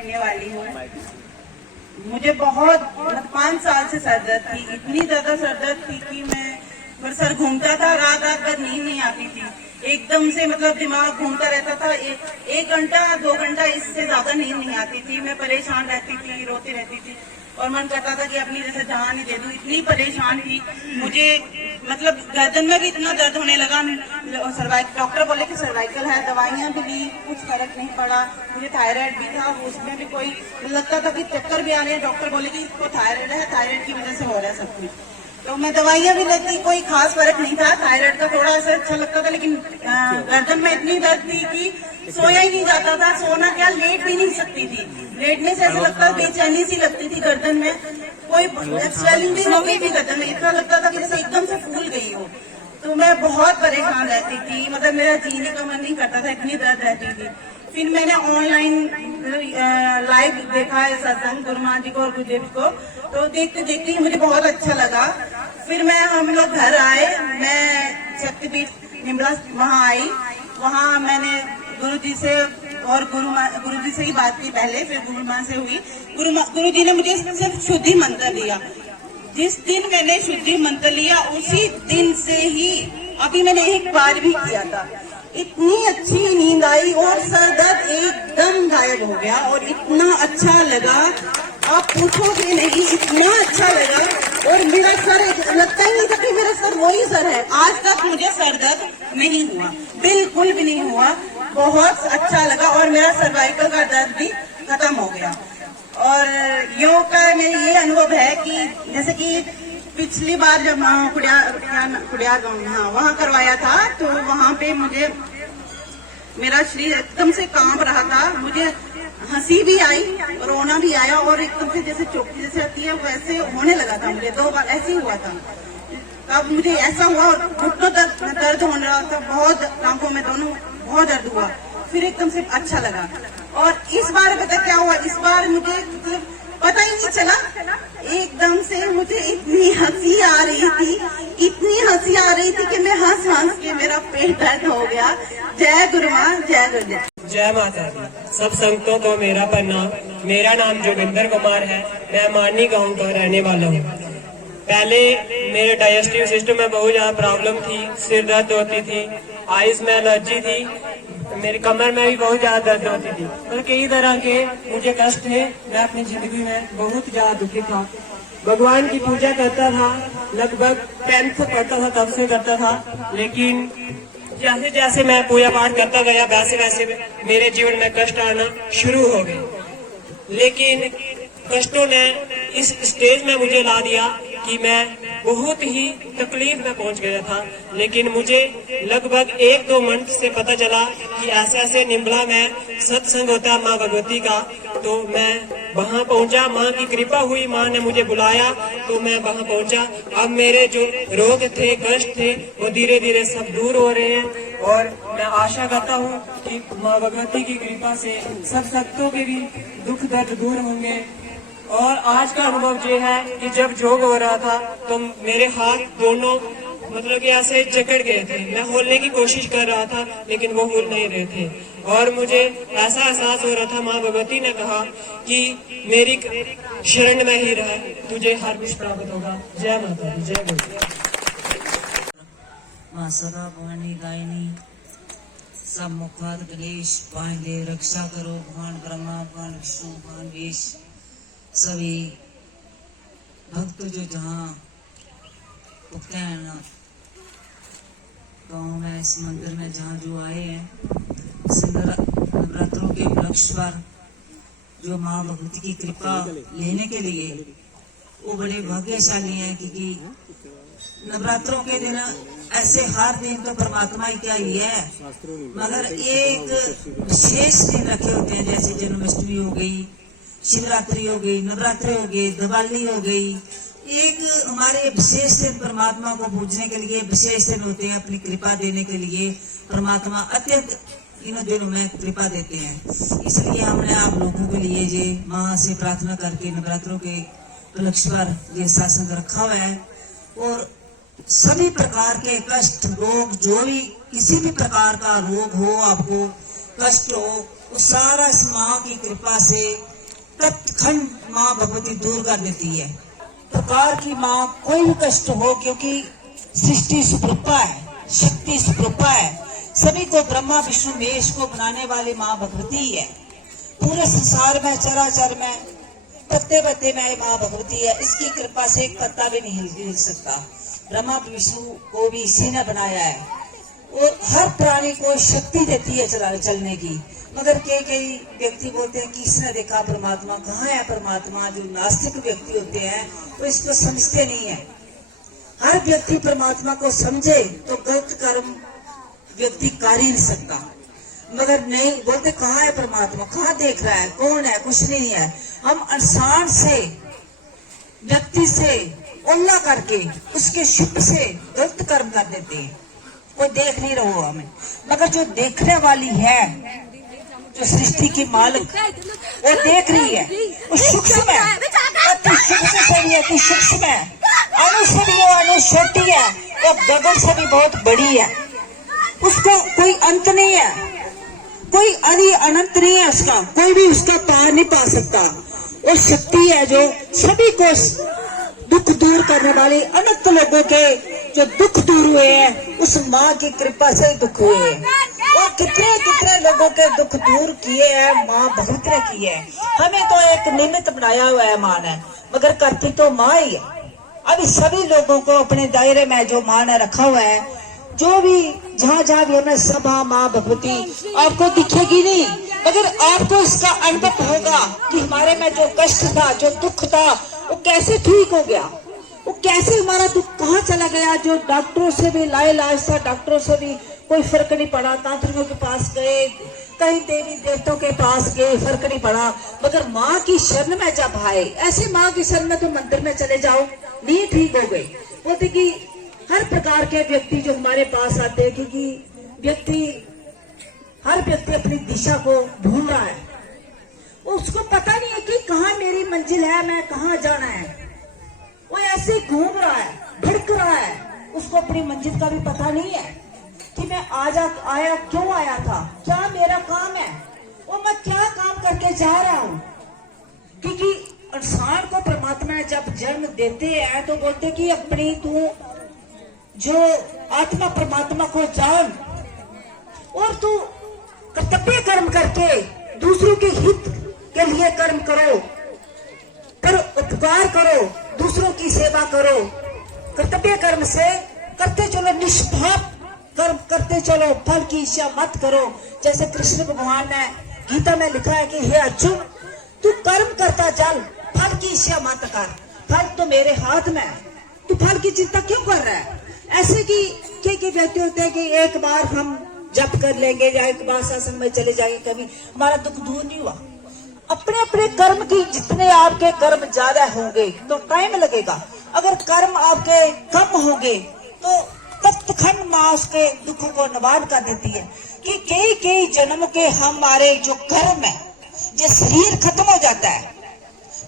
रहने वाली हूँ। मुझे बहुत 5 साल से सर दर्द थी, इतनी ज्यादा सर दर्द थी कि मेरा सर घूमता था, रात रात भर नींद नहीं आती थी, एकदम से मतलब दिमाग घूमता रहता था। 1 घंटा 2 घंटा इससे ज्यादा नींद नहीं आती थी। मैं परेशान रहती थी, रोती रहती थी और मन करता था कि अपनी जैसे जान ही दे दूं। इतनी परेशान थी मुझे, मतलब गर्दन में भी इतना दर्द होने लगा। डॉक्टर बोले कि सर्वाइकल है, दवाइयां भी ली, कुछ फर्क नहीं पड़ा। मुझे थायराइड भी था, उसमें भी कोई लगता था कि चक्कर भी आ रहे हैं। डॉक्टर बोले कि इसको थायराइड है, थायराइड की वजह से हो रहा है सब कुछ। तो मैं दवाइयां भी लेती, कोई खास फर्क नहीं था। थायराइड का थोड़ा असर अच्छा लगता था, लेकिन गर्दन में इतनी दर्द थी कि सोया ही नहीं जाता था। सोना क्या, लेट भी नहीं सकती थी। लेटने से ऐसा लगता, बेचैनी सी लगती थी गर्दन में, कोई स्वेलिंग भी हो गई थी गर्दन में, इतना लगता था कि जैसे एकदम से फूल गई हो। तो मैं बहुत परेशान रहती थी, मतलब मेरा जीने का मन नहीं करता था, इतनी दर्द रहती थी। फिर मैंने ऑनलाइन लाइव देखा है सत्संग गुरुमा जी को और गुरुदेव को, तो देखते देखते ही मुझे बहुत अच्छा लगा। फिर हम लोग घर आए, मैं शक्तिपीठ निमला वहाँ आई। वहाँ मैंने गुरु जी से और गुरु जी से ही बात की पहले, फिर गुरु माँ से हुई। गुरु जी ने मुझे सिर्फ शुद्धि मंत्र दिया। जिस दिन मैंने शुद्धि मंत्र लिया उसी दिन से ही, अभी मैंने एक बार भी किया था, इतनी अच्छी नींद आई और सर दर्द एकदम गायब हो गया और इतना अच्छा लगा, आप पूछोगे नहीं, इतना अच्छा लगा। और मेरा सर लगता ही नहीं था कि मेरा सर वही सर है। आज तक मुझे सर दर्द नहीं हुआ, बिल्कुल भी नहीं हुआ, बहुत अच्छा लगा और मेरा सर्वाइकल का दर्द भी खत्म हो गया। और योग का मेरा ये अनुभव है कि जैसे कि पिछली बार जब कुड़िया गाँव वहाँ करवाया था, तो वहाँ पे मुझे मेरा शरीर एकदम से कांप रहा था, मुझे हंसी भी आई, रोना भी आया और एकदम से जैसे चोटी जैसे आती है वैसे होने लगा था। मुझे 2 बार ऐसे ही हुआ था। तब मुझे ऐसा हुआ और घुटनों दर्द होने रहा था, बहुत आंखों में दोनों बहुत दर्द हुआ। फिर एकदम से अच्छा लगा। और इस बार पता क्या हुआ, इस बार मुझे मतलब पता ही नहीं चला, एकदम से मुझे इतनी हंसी आ रही थी, इतनी हंसी आ रही थी कि मैं हंस हंस के मेरा पेट दर्द हो गया। जय गुरु माँ, जय गुरुदेव। जय माता दी। सब संगतों को मेरा प्रणाम। मेरा नाम जोगिंदर कुमार है, मैं मानी गांव का रहने वाला हूँ। पहले मेरे डाइजेस्टिव सिस्टम में बहुत ज्यादा प्रॉब्लम थी, सिर दर्द होती थी, आइज में एलर्जी थी, मेरी कमर में भी बहुत ज्यादा दर्द होती थी और कई तरह के मुझे कष्ट थे। मैं अपनी जिंदगी में बहुत ज्यादा दुखी था। भगवान की पूजा करता था, लगभग 10th पढ़ता था तब से करता था, लेकिन जैसे जैसे मैं पूजा पाठ करता गया वैसे वैसे मेरे जीवन में कष्ट आना शुरू हो गए। लेकिन कष्टों ने इस स्टेज में मुझे ला दिया कि मैं बहुत ही तकलीफ में पहुंच गया था। लेकिन मुझे लगभग 1-2 मंथ से पता चला कि ऐसे ऐसे निम्बला में सत्संग होता है माँ भगवती का। तो मैं वहां पहुंचा, माँ की कृपा हुई, माँ ने मुझे बुलाया तो मैं वहां पहुंचा। अब मेरे जो रोग थे, कष्ट थे, वो धीरे धीरे सब दूर हो रहे हैं और मैं आशा करता हूँ कि माँ भगवती की कृपा से सब भक्तों के भी दुख दर्द दूर होंगे। और आज का अनुभव ये है कि जब योग हो रहा था तो मेरे हाथ दोनों मतलब कि ऐसे जकड़ गए थे। मैं खोलने की कोशिश कर रहा था लेकिन वो खोल नहीं रहे थे और मुझे ऐसा एहसास हो रहा था, माँ भगवती ने कहा कि मेरी शरण में ही रह, तुझे हर कुछ प्राप्त होगा। जय माता दी, जय गुरु। माँ सदा भवानी दायिनी, सब मुखाद क्लेश पाएंगे, रक्षा करो भगवान ब्रह्मा, भगवान विष्णु, भगवान विष। सभी भक्त जो जहाँ पुगते हैं ना गाँव में, इस मंदिर में जहाँ जो आए हैं, नवरात्रों के उपलक्ष्य पर जो माँ भगवती की कृपा लेने के लिए वो बड़े भाग्यशाली हैं, क्योंकि नवरात्रों के दिन ऐसे हर दिन तो परमात्मा ही क्या ही है, मगर एक विशेष दिन रखे होते हैं, जैसे जन्माष्टमी हो गई, शिवरात्रि हो गई, नवरात्रि हो गई, दिवाली हो गई। एक हमारे विशेष दिन परमात्मा को पूजने के लिए विशेष दिन होते हैं, अपनी कृपा देने के लिए परमात्मा अत्यंत इन दिनों में कृपा देते हैं। इसलिए हमने आप लोगों के लिए ये माँ से प्रार्थना करके नवरात्रों के उपलक्ष्य पर ये सत्संग रखा हुआ है। और सभी प्रकार के कष्ट, रोग, जो भी किसी भी प्रकार का रोग हो, आपको कष्ट हो, वो सारा इस माँ की कृपा से तत्खंड माँ भगवती दूर कर देती है। प्रकार की माँ कोई भी कष्ट हो, क्योंकि सृष्टि सुप्रभा है, शक्ति सुप्रभा है, सभी को ब्रह्मा विष्णु महेश को बनाने वाली माँ भगवती है। पूरे संसार में चराचर में पत्ते पत्ते में माँ भगवती है। इसकी कृपा से एक पत्ता भी नहीं हिल सकता। ब्रह्मा विष्णु को भी इसी ने बनाया है और हर प्राणी को शक्ति देती है चलने की। मगर कई व्यक्ति बोलते हैं कि इसने देखा परमात्मा, कहाँ है परमात्मा। जो नास्तिक व्यक्ति होते हैं वो इसको समझते नहीं है। हर व्यक्ति परमात्मा को समझे तो गलत कर्म व्यक्ति कर ही नहीं सकता। मगर नहीं बोलते, कहाँ है परमात्मा, कहाँ देख रहा है, कौन है, कुछ नहीं है। हम इंसान से, व्यक्ति से ओला करके उसके शुभ से गलत कर्म कर देते हैं। कोई देख नहीं रहा हो हमें, मगर जो देखने वाली है, जो सृष्टि की मालिक, वो देख रही है। वो सूक्ष्म है, अति सूक्ष्म से भी अति सूक्ष्म है, अणु से भी वो अणु छोटी है, वो गगन से भी बहुत बड़ी है। उसको कोई अंत नहीं है, कोई आदि अनंत नहीं है उसका, कोई भी उसका पार नहीं पा सकता। वो शक्ति है जो सभी को दुख दूर करने वाली, अनंत लोगों के जो दुख दूर हुए हैं उस माँ की कृपा से दुख हुए हैं। और कितने कितने लोगों के दुख दूर किए हैं माँ भगवती ने किए हैं। हमें तो एक निमित्त बनाया हुआ है माँ ने, मगर करती तो माँ ही है। अभी सभी लोगों को अपने दायरे में जो माँ ने रखा हुआ है, जो भी जहाँ जहाँ भी हमें सब माँ भगवती आपको दिखेगी नहीं, मगर आपको इसका अनुभव होगा कि हमारे में जो कष्ट था, जो दुख था, वो कैसे ठीक हो गया, वो कैसे हमारा दुख कहाँ चला गया। जो डॉक्टरों से भी लाइलाज था, डॉक्टरों से भी कोई फर्क नहीं पड़ा, तांत्रिकों के पास गए, कहीं देवी देवताओं के पास गए, फर्क नहीं पड़ा। मगर माँ की शरण में जब आए, ऐसे माँ की शरण में तो मंदिर में चले जाओ, नहीं ठीक हो गई। बोलते कि हर प्रकार के व्यक्ति जो हमारे पास आते हैं, क्योंकि हर व्यक्ति अपनी दिशा को ढूंढ रहा है। उसको पता नहीं है कि कहाँ मेरी मंजिल है, मैं कहाँ जाना है। वो ऐसे घूम रहा है, भटक रहा है, उसको अपनी मंजिल का भी पता नहीं है कि मैं आया क्यों आया था, क्या मेरा काम है, और मैं क्या काम करके जा रहा हूँ। क्योंकि इंसान को परमात्मा जब जन्म देते हैं तो बोलते कि अपनी तू जो आत्मा परमात्मा को जान और तू कर्तव्य कर्म करके दूसरों के हित के लिए कर्म करो, पर उपकार करो, दूसरों की सेवा करो, कर्तव्य कर्म से करते चलो, निष्पाप कर्म करते चलो, फल की इच्छा मत करो। जैसे कृष्ण भगवान ने गीता में लिखा है कि हे अर्जुन, तू कर्म करता चल, फल की इच्छा मत कर, फल तो मेरे हाथ में है, तू फल की चिंता क्यों कर रहा है। ऐसे कि कई व्यक्ति होते हैं कि एक बार हम जप कर लेंगे या एक बार सत्संग में चले जाएंगे, कभी हमारा दुख दूर नहीं हुआ। अपने अपने कर्म की, जितने आपके कर्म ज्यादा होंगे तो टाइम लगेगा, अगर कर्म आपके कम होंगे तो तत्खंड माँ उसके दुखों को निवारण कर देती है। कि कई जन्म के हमारे जो कर्म है, जो शरीर खत्म हो जाता है,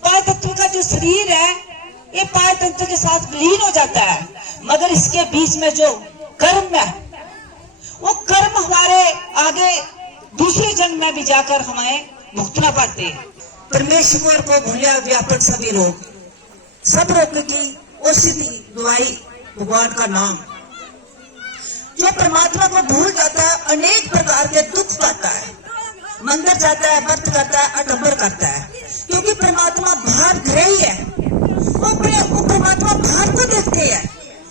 पांच तत्व का जो शरीर है ये पांच तत्व के साथ विलीन हो जाता है, मगर इसके बीच में जो कर्म है वो कर्म हमारे आगे दूसरे जन्म में भी जाकर हमें भुगतना पड़ते हैं। परमेश्वर को भूलिया व्यापक सभी रोग, सब रोग की औषधि दवाई भगवान का नाम। जो परमात्मा को भूल जाता है अनेक प्रकार के दुख पाता है, मंदिर जाता है, व्रत करता है, आडंबर करता है, क्योंकि परमात्मा बाहर घरे ही है। वो परमात्मा बाहर को देखते हैं,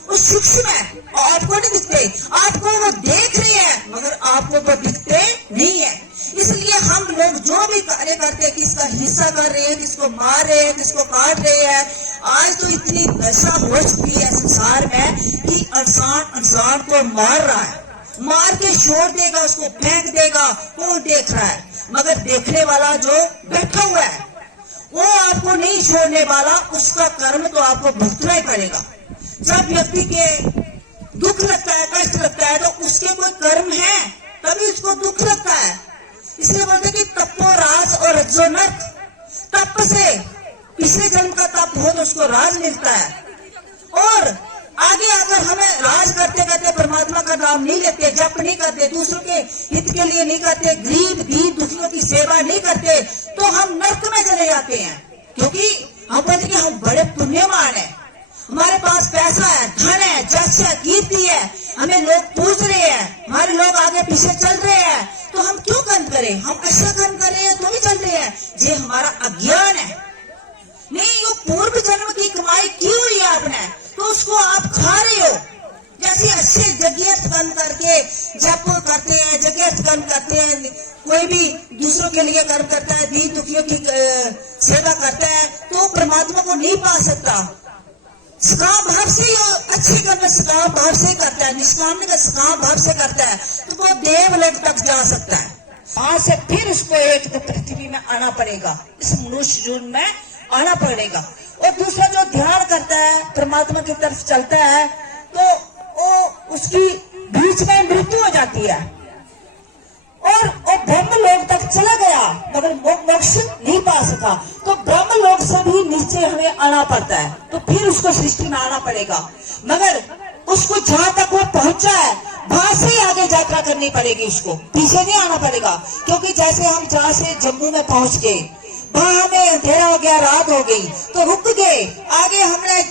वो सूक्ष्म है और आपको नहीं दिखते। आपको वो देख रहे हैं मगर आपको वो दिखते नहीं है। इसलिए हम लोग जो भी कार्य करते हैं, किसका हिस्सा कर रहे हैं, किसको मार रहे हैं, किसको काट रहे हैं। आज तो इतनी दशा हो चुकी है संसार में कि इंसान को मार रहा है, मार के छोड़ देगा, उसको फेंक देगा, वो देख रहा है। मगर देखने वाला जो बैठा हुआ है वो आपको नहीं छोड़ने वाला, उसका कर्म तो आपको भुगतना ही पड़ेगा। जब व्यक्ति के दुख लगता है, कष्ट लगता है, तो उसके कोई कर्म है तभी उसको दुख लगता है। इसलिए बोलते कि तपो राज और रज्जो नर्क, तप से पिछले जन्म का तप हो तो उसको राज मिलता है, और आगे आकर हमें राज करते करते परमात्मा का नाम नहीं लेते, जप नहीं करते, दूसरों के हित के लिए नहीं करते, गरीब दीन दुखियों की सेवा नहीं करते, तो हम नर्क में चले जाते हैं। क्योंकि हम कहते कि हम बड़े पुण्यवान हैं, हमारे पास पैसा है, धन है, जस है, कीर्ति है, हमें लोग पूज रहे हैं, हमारे लोग आगे पीछे चल रहे हैं, तो हम क्यों कर्म करें? हम अच्छा कर्म कर रहे हैं तो भी चल रहे हैं। ये हमारा अज्ञान है। नहीं, वो पूर्व जन्म की कमाई की हुई है आपने, तो उसको आप खा रहे हो। जैसे अच्छे जगह कर्म करके जप करते हैं, जगह कर्म करते हैं, कोई भी दूसरों के लिए कर्म करता है, दीन दुखियों की सेवा करता है, तो परमात्मा को नहीं पा सकता। सकाम भाव से ही, अच्छे कर्म सकाम भाव से करता है, निष्काम का सकाम भाव से करता है, तो वो देवलोक तक जा सकता है। वहां से फिर उसको एक पृथ्वी में आना पड़ेगा, इस मनुष्य जन्म में आना पड़ेगा। और दूसरा जो ध्यान करता है, परमात्मा की तरफ चलता है, तो वो उसकी बीच में मृत्यु हो जाती है और वो ब्रह्म लोक तक चला गया, मगर मोक्ष नहीं पा सका, तो ब्रह्म लोक से भी नीचे हमें आना पड़ता है, तो फिर उसको सृष्टि में आना पड़ेगा। मगर उसको जहां तक वो पहुंचा है, वहां से ही आगे यात्रा करनी पड़ेगी, उसको पीछे नहीं आना पड़ेगा। क्योंकि जैसे हम जहां से जम्मू में पहुंच गए, वहां हमें अंधेरा हो गया, रात हो गई, तो रुक गए। आगे हमने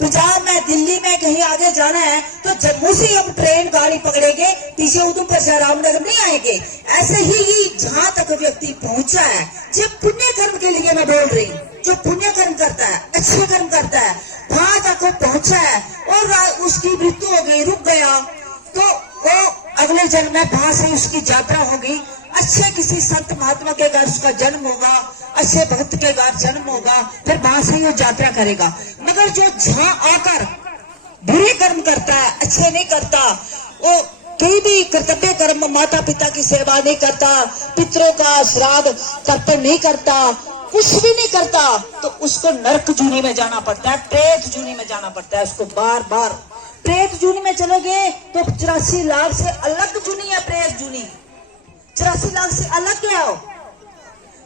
पंजाब में, दिल्ली में कहीं आगे जाना है, तो जम्मू से हम ट्रेन गाड़ी पकड़ेंगे, पीछे उधमपुर से रामनगर नहीं आएंगे। ऐसे ही जहां तक व्यक्ति पहुंचा है, जो पुण्य कर्म के लिए मैं बोल रही हूँ, जो पुण्य कर्म करता है, अच्छे कर्म करता है, वहां तक वो पहुंचा है और उसकी मृत्यु हो गई, रुक गया, तो वो अगले जन्म में वहां से उसकी यात्रा होगी। अच्छे किसी संत महात्मा के घर उसका जन्म होगा, अच्छे भक्त के घर जन्म होगा, फिर वहां से वो यात्रा करेगा। मगर जो जहां आकर बुरे कर्म करता है, अच्छे नहीं करता, वो कोई भी कर्तव्य कर्म, माता पिता की सेवा नहीं करता, पितरों का श्राद्ध तर्पण नहीं करता, कुछ भी नहीं करता, तो उसको नरक जूनी में जाना पड़ता है, प्रेत जूनी में जाना पड़ता है। उसको बार बार प्रेत जूनी में चलोगे तो 84 लाख से अलग जूनी है प्रेत जूनी। 84 लाख से अलग क्या हो?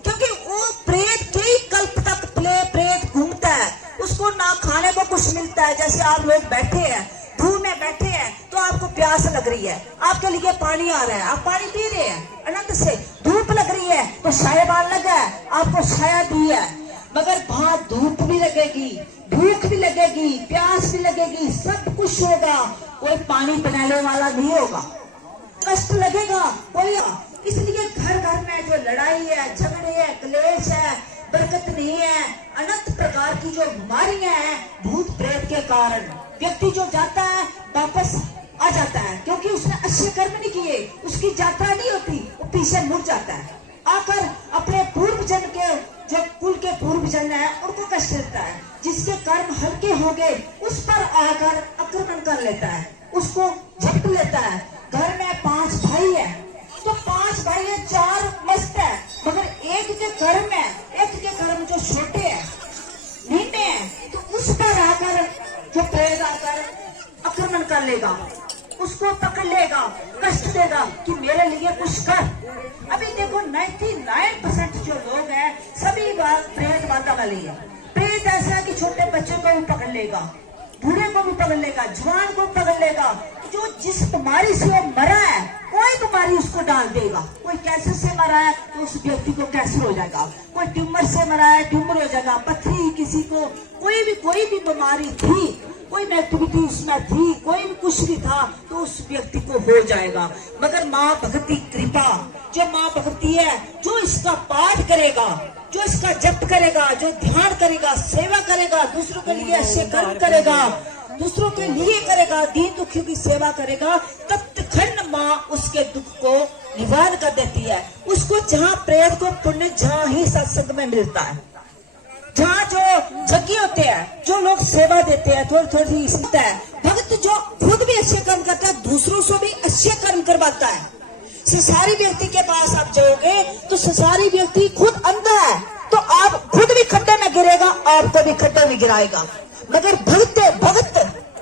क्योंकि वो प्रेत कई कल्प तक प्रेत घूमता है, उसको ना खाने को कुछ मिलता है। जैसे आप लोग बैठे हैं, धूप में बैठे हैं, तो आपको प्यास लग रही है, आपके लिए पानी आ रहा है, आप पानी पी रहे हैं अनंत से। धूप लग रही है तो सायाबान लगा है, आपको छाया दी है, मगर वहां धूप भी लगेगी, भूख भी लगेगी, प्यास भी लगेगी, सब कुछ होगा, कोई पानी पिलाने वाला नहीं होगा, कष्ट लगेगा कोई। इसलिए घर घर में जो लड़ाई है, झगड़े है, क्लेश है, बरकत नहीं है, अनंत प्रकार की जो बीमारियां हैं, भूत प्रेत के कारण व्यक्ति जो जाता है वापस आ जाता है, क्योंकि उसने अच्छे कर्म नहीं किए, उसकी यात्रा नहीं होती, वो पीछे मुड़ जाता है, आकर अपने पूर्व जन्म के जो कुल के पूर्व जन्म है उनको कष्ट देता है। जिसके कर्म हल्के हो गए उस पर आकर आक्रमण कर लेता है, उसको झपट लेता है। घर में 5 भाई है, तो 5 भाई है, 4 मस्त है, मगर एक के कर्म जो छोटे हैं, नीचे हैं, तो उस पर आकर जो प्रेत आकर आक्रमण कर लेगा, उसको पकड़ लेगा, कष्ट देगा कि मेरे लिए कुछ कर। अभी देखो 99% जो लोग हैं सभी बात प्रेत बाधा वाली है। प्रेत ऐसा है कि छोटे बच्चों को भी पकड़ लेगा, बूढ़े को भी पकड़ लेगा, जवान को पकड़ लेगा। जो जिस बीमारी से वो मरा है, कोई बीमारी उसको डाल देगा। कोई कैंसर से मरा है तो उस व्यक्ति को कैंसर हो जाएगा, कोई ट्यूमर से मरा है ट्यूमर हो जाएगा, पथरी, किसी को कोई भी बीमारी थी, कोई नेगेटिविटी उसमें थी, कोई भी कुछ भी था, तो उस व्यक्ति को हो जाएगा। मगर माँ भक्ति कृपा, जो माँ भक्ति है, जो इसका पाठ करेगा, जो इसका जप करेगा, जो ध्यान करेगा, सेवा करेगा, दूसरों के लिए अच्छे कर्म करेगा, दूसरों के लिए करेगा, दीन दुखियों की सेवा करेगा, तत्क्षण माँ उसके दुख को निवारण कर देती है। उसको जहाँ प्रेत को पुण्य जहाँ ही सत्संग में मिलता है, जहाँ जो यज्ञ होते हैं, जो लोग सेवा देते हैं, थोड़ी थोड़ी सीखता है। भक्त जो खुद भी अच्छे कर्म करता है, दूसरों से भी अच्छे कर्म करवाता है। संसारी व्यक्ति के पास आप जाओगे तो संसारी व्यक्ति खुद अंधा है, तो आप खुद भी खड्डे में गिरेगा, आपको भी खड्डे में गिराएगा। मगर भक्त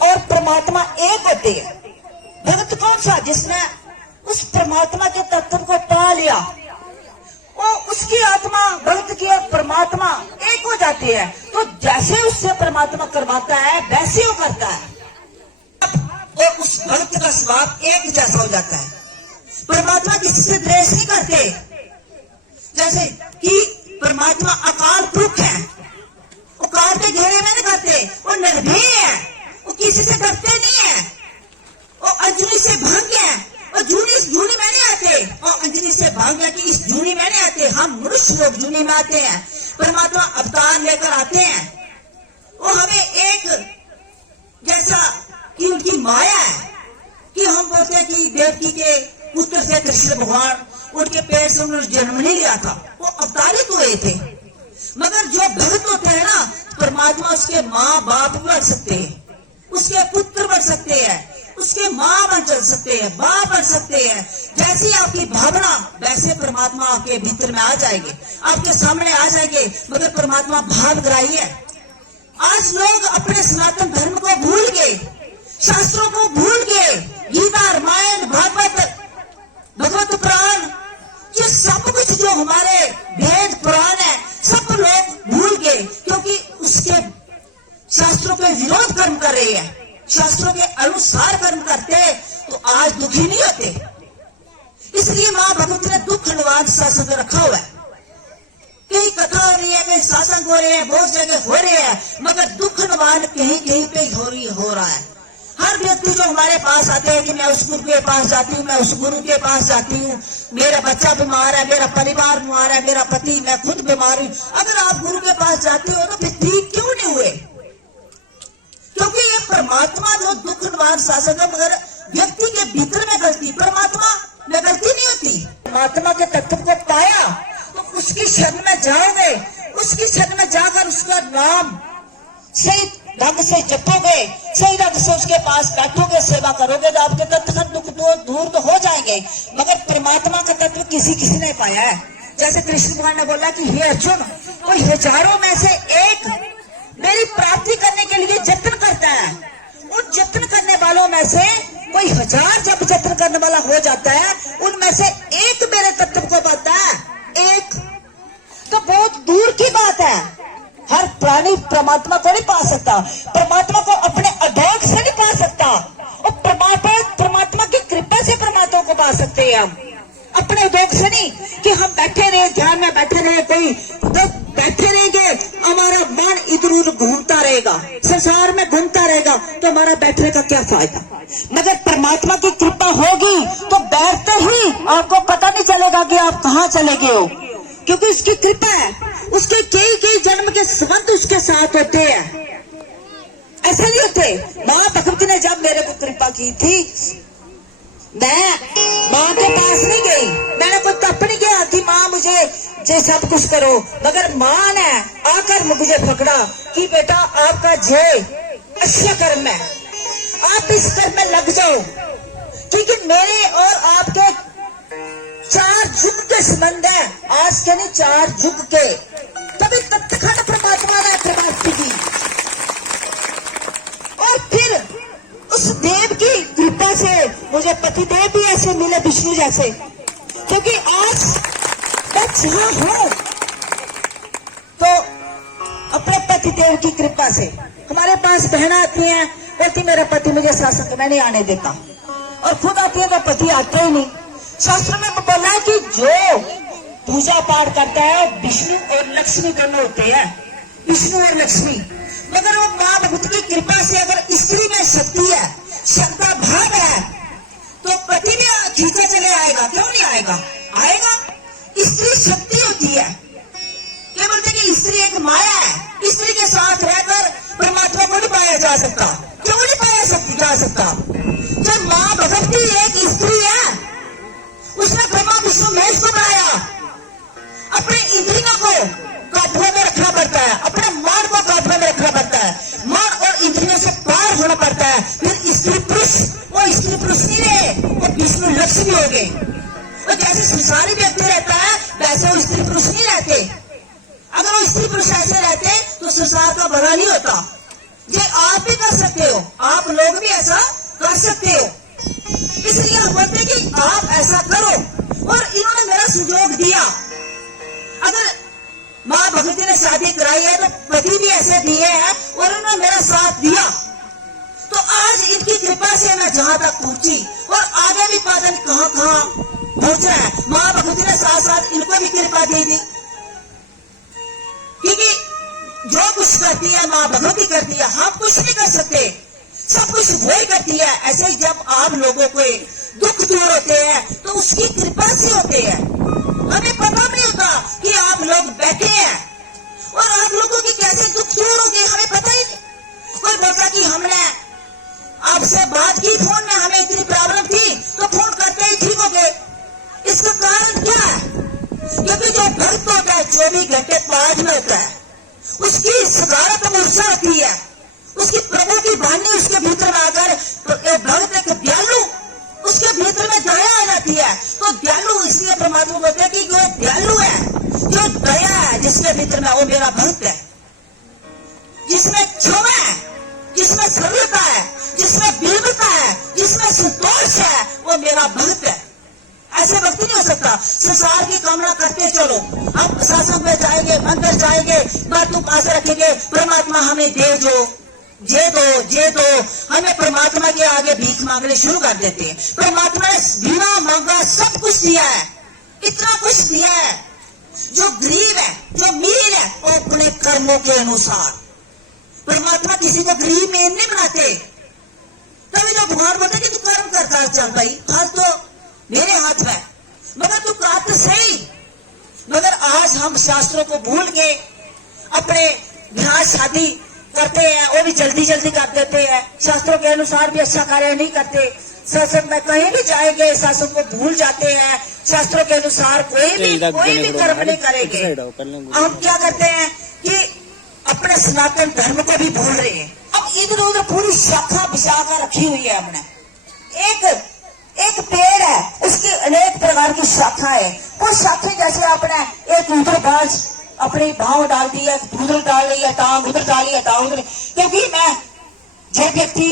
और परमात्मा एक होते हैं। भक्त कौन सा? जिसने उस परमात्मा के तत्व को पा लिया, वो उसकी आत्मा भक्त की और परमात्मा एक हो जाती है। तो जैसे उससे परमात्मा करवाता है वैसे वो करता है। और उस भक्त का स्वभाव एक जैसा हो जाता है। परमात्मा किसी से द्वेष नहीं करते। जैसे कि परमात्मा अकाल पुरख है, वो काल के घेरे में नहीं करते, वो निर्भय है, वो किसी से डरते नहीं है, वो अंजलि से भाग गया, वो जूनी में नहीं आते, वो अंजलि से भाग गया कि इस जूनी में नहीं आते, हम मनुष्य लोग जूनी में आते हैं। परमात्मा अवतार लेकर आते हैं, वो हमें एक जैसा कि उनकी माया है कि हम बोलते हैं कि देवकी के पुत्र थे कृष्ण भगवान, उनके पेट से उन्होंने जन्म नहीं लिया था, वो अवतारित हुए थे। मगर जो भक्त होते हैं ना, परमात्मा उसके माँ बाप बन सकते हैं, उसके पुत्र बन सकते हैं, उसके माँ बन सकते हैं, बाप बन सकते हैं। जैसी आपकी भावना वैसे परमात्मा आपके भीतर में आ जाएंगे, आपके सामने आ जाएंगे। मगर परमात्मा भावग्राही है। आज लोग अपने सनातन धर्म को भूल गए, शास्त्रों को भूल गए, गीता, रामायण, भागवत, भगवत पुराण, ये सब कुछ जो हमारे वेद पुराण है सब लोग भूल गए, क्योंकि उसके शास्त्रों के विरोध कर्म कर रहे हैं। शास्त्रों के अनुसार कर्म करते तो आज दुखी नहीं होते। इसलिए मां भगवती ने दुख निवारण सत्संग रखा हुआ है। कहीं कथा हो रही है, कहीं सत्संग हो रहे हैं, बहुत जगह हो रहे हैं, मगर दुख निवारण कहीं कहीं पे हो रहा है। हर व्यक्ति जो हमारे पास आते हैं कि मैं उस गुरु के पास जाती हूँ, मैं उस गुरु के पास जाती हूँ, मेरा बच्चा बीमार है, मेरा परिवार बीमार है, मेरा पति, मैं खुद बीमार हूँ। अगर आप गुरु के पास जाते हो तो फिर ठीक क्यों नहीं हुए? क्योंकि ये परमात्मा जो दुख निवारण शासक है, मगर व्यक्ति के भीतर में गलती, परमात्मा में गलती नहीं होती। परमात्मा के तत्व को पाया तो उसकी शरण में जाओगे, उसकी शरण में जाकर उसका नाम सही ढंग से जपोगे, सही ढंग से उसके पास बैठोगे, सेवा करोगे तो आपके तत्व दुख दूर तो हो जाएंगे। मगर परमात्मा का तत्व किसी ने पाया है। जैसे कृष्ण भगवान ने बोला कि हे अर्जुन, कोई हजारों में से एक मेरी प्राप्ति करने के लिए जतन करता है, उन जतन करने वालों में से कोई हजार जब जतन करने वाला हो जाता है, उनमें से एक मेरे तत्व को पाता है, एक तो बहुत दूर की बात है। हर प्राणी परमात्मा को नहीं पा सकता, परमात्मा को अपने अधोग से नहीं पा सकता, और परमात्मा की कृपा से परमात्मा को पा सकते हैं हम, अपने उद्योग से नहीं कि हम बैठे रहे, ध्यान में बैठे रहे, कोई तो बैठे रहेंगे, हमारा मन इधर उधर घूमता रहेगा, संसार में घूमता रहेगा, तो हमारा बैठने का क्या फायदा? मगर परमात्मा की कृपा होगी तो बैठते ही आपको पता नहीं चलेगा कि आप कहाँ चले गए हो, क्योंकि उसकी कृपा है। उसके कई जन्म के संबंध उसके साथ होते हैं, ऐसा नहीं होते। माँ भगवती ने जब मेरे को कृपा की थी, मैं माँ के पास नहीं गई, मैंने कोई तप नहीं किया कि माँ मुझे सब कुछ करो, मगर माँ ने आकर मुझे पकड़ा कि बेटा आपका जय अच्छा कर्म है, आप इस कर्म में लग जाओ, क्योंकि मेरे और आपके 4 युग के संबंध है, आज के नहीं 4 युग के। तभी तत्खंड परमात्मा ने प्राप्ति की, और फिर उस देव की कृपा से मुझे पति देव भी ऐसे मिले, विष्णु जैसे, क्योंकि आज मैं जहां हूं तो अपने पति देव की कृपा से। हमारे पास बहन आती है, बोलती मेरा पति मुझे सत्संग में नहीं आने देता, और खुद आती है तो पति आते ही नहीं। शास्त्र में बोला है कि जो पूजा पाठ करता है विष्णु और लक्ष्मी दोनों होते हैं, विष्णु और लक्ष्मी। मगर वो माँ भगवती की कृपा से अगर स्त्री में शक्ति है, श्रद्धा भाव है, तो पति भी खींचा चले आएगा, क्यों नहीं आएगा? आएगा। स्त्री शक्ति होती है। क्या बोलते कि स्त्री एक माया है, स्त्री के साथ रहकर परमात्मा को नहीं पाया जा सकता। क्यों नहीं पाया जा सकता? जब माँ भगवती एक स्त्री है, उसने ब्रह्मा विष्णु महेश को बनाया, अपने इंद्रियों को काबू में रखना पड़ता है, अपने मन को काबू में रखना पड़ता है, मन और इंद्रियों से पार होना पड़ता है। फिर स्त्री पुरुष, वो स्त्री पुरुष नहीं रहे, वो विष्णु लक्ष्मी हो गए। और जैसे संसारी व्यक्ति रहता है वैसे वो स्त्री पुरुष नहीं रहते। अगर वो स्त्री पुरुष ऐसे रहते तो संसार का भला नहीं होता। ये आप भी कर सकते हो, आप लोग भी ऐसा कर सकते हो। इसलिए हम बोलते कि आप ऐसा करो, और इन्होंने मेरा सुजोग दिया। अगर माँ भगवती ने शादी कराई है तो पति भी ऐसे दिए हैं और उन्होंने मेरा साथ दिया, तो आज इनकी कृपा से मैं जहां तक पहुंची और आगे भी पता नहीं कहां कहां पहुंचा है। माँ भगवती ने साथ साथ इनको भी कृपा दे दी, क्योंकि जो कुछ करती है माँ भगवती करती है, हम कुछ नहीं कर सकते, सब कुछ वही करती है। ऐसे ही जब आप लोगों को दुख दूर होते हैं तो उसकी कृपा से होते हैं। हमें पता नहीं होता कि आप लोग बैठे हैं और आप लोगों की कैसे दुख दूर होंगे, हमें पता ही नहीं। कोई बोलता कि हमने आपसे बात की फोन में, हमें इतनी प्रॉब्लम थी तो फोन करते ही ठीक हो गए। इसका कारण क्या है? क्योंकि जो भक्त होता है 24 घंटे पाठ में होता है, उसकी सकारात्मक ऊर्जा होती है, उसकी प्रभु की वाणी उसके भीतर में आकर भक्त एक दयालु उसके भीतर में दया आ जाती है। तो दयालु इसलिए परमात्मा बोलते हैं कि जो दयालु है, जो दया है जिसके भीतर में, वो मेरा भक्त है। जिसमें क्षमा है, जिसमें सरलता है, जिसमें विनम्रता है, जिसमें संतोष है, वो मेरा भक्त है। ऐसे भक्ति नहीं हो सकता। संसार की कामना करते चलो, हम सत्संग में जाएंगे, मंदिर जाएंगे, बातों पास रखेंगे, परमात्मा हमें दे जे दो, हमें परमात्मा के आगे भीख मांगने शुरू कर देते हैं। परमात्मा ने बिना मांगा सब कुछ दिया है, इतना कुछ दिया है। जो गरीब है, जो अमीर है, वो अपने कर्मों के अनुसार। परमात्मा किसी को गरीब में नहीं बनाते। तभी तो भगवान बोलते कि तू कर्म करता चल भाई, हाथ तो मेरे हाथ में, मगर तू कर तो सही। मगर आज हम शास्त्रों को भूल के अपने ब्याह शादी करते हैं, वो भी जल्दी जल्दी कर देते हैं, शास्त्रों के अनुसार भी अच्छा कार्य नहीं करते। सत्संग में कहीं भी जाएंगे शास्त्रों को भूल जाते हैं, शास्त्रों के अनुसार कोई भी कर्म नहीं करेंगे। हम क्या करते हैं कि अपने सनातन धर्म को भी भूल रहे हैं। अब इधर उधर पूरी शाखा बिछाकर रखी हुई है हमने। एक पेड़ है, उसकी अनेक प्रकार की शाखा है। वो शाखा जैसे आपने एक उधर बाज अपनी भाव डाल दी है, उधर डाल ली है टांग, उधर डाली है टांग उधर। क्योंकि मैं जो व्यक्ति